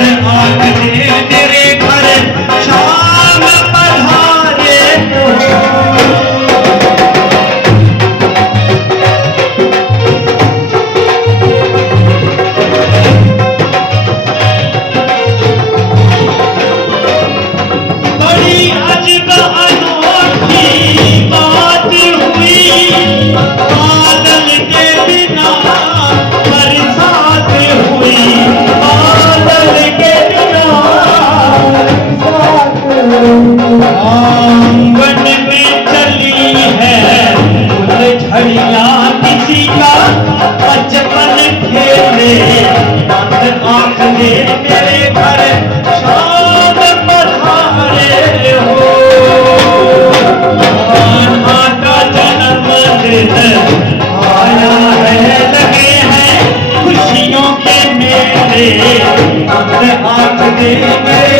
Hallelujah. फुलझड़िया किसी का बचपन खेले बंद आँख दे मेरे घर शाम पधारे हो। आया है, लगे हैं खुशियों के मेले, बंद आँख दे मेरे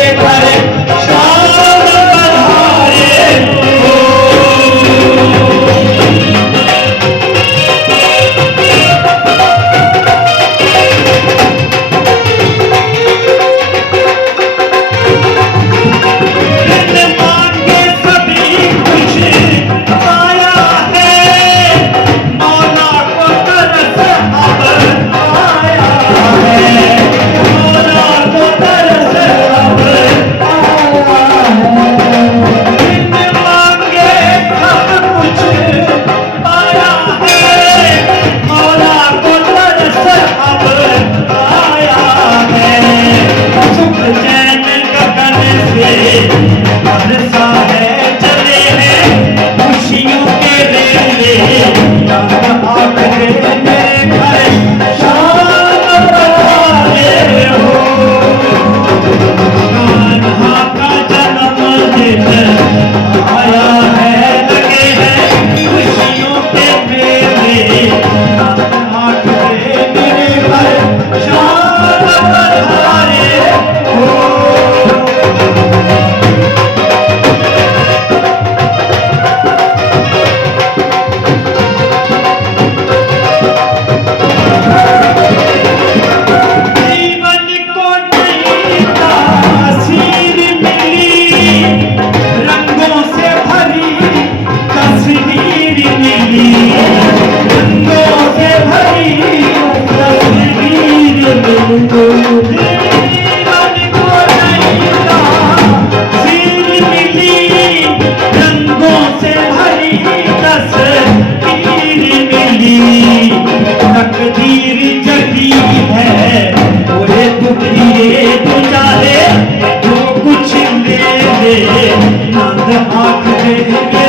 नंद आँख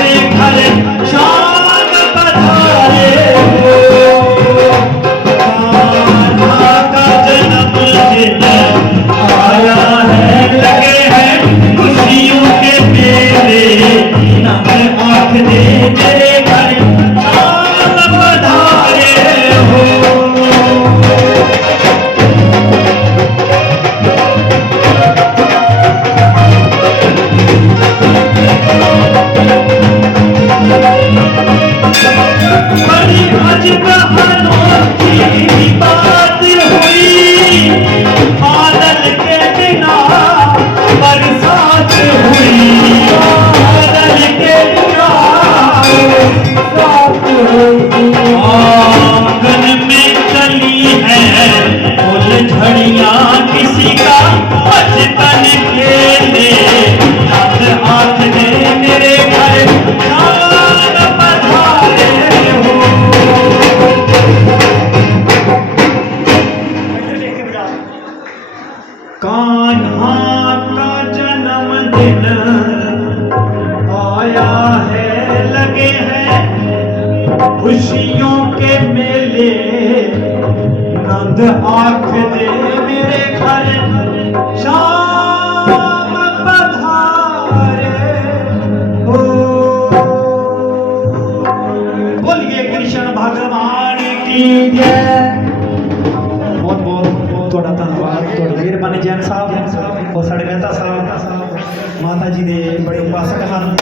आँगन में चली है। फुलझड़ियाँ किसी का बचपन खेले आँख दे मेरे घर कान्हा जन्मदिन आया है, लगे हैं खुशियों। ਚੰਦ ਆਖਦੇ ਮੇਰੇ ਘਰ ਕ੍ਰਿਸ਼ਨ ਭਗਵਾਨ ਕੀ ਬਹੁਤ ਬਹੁਤ ਤੁਹਾਡਾ ਧੰਨਵਾਦ, ਤੁਹਾਡੇ ਮਿਹਰਬਾਨੀ ਜੈਨ ਸਾਹਿਬ। ਉਹ ਸਾਡੇ ਮਹਿਤਾ ਸਾਹਿਬ, ਮਾਤਾ ਜੀ ਦੇ ਬੜੇ ਉਪਾਸਕ ਹਨ।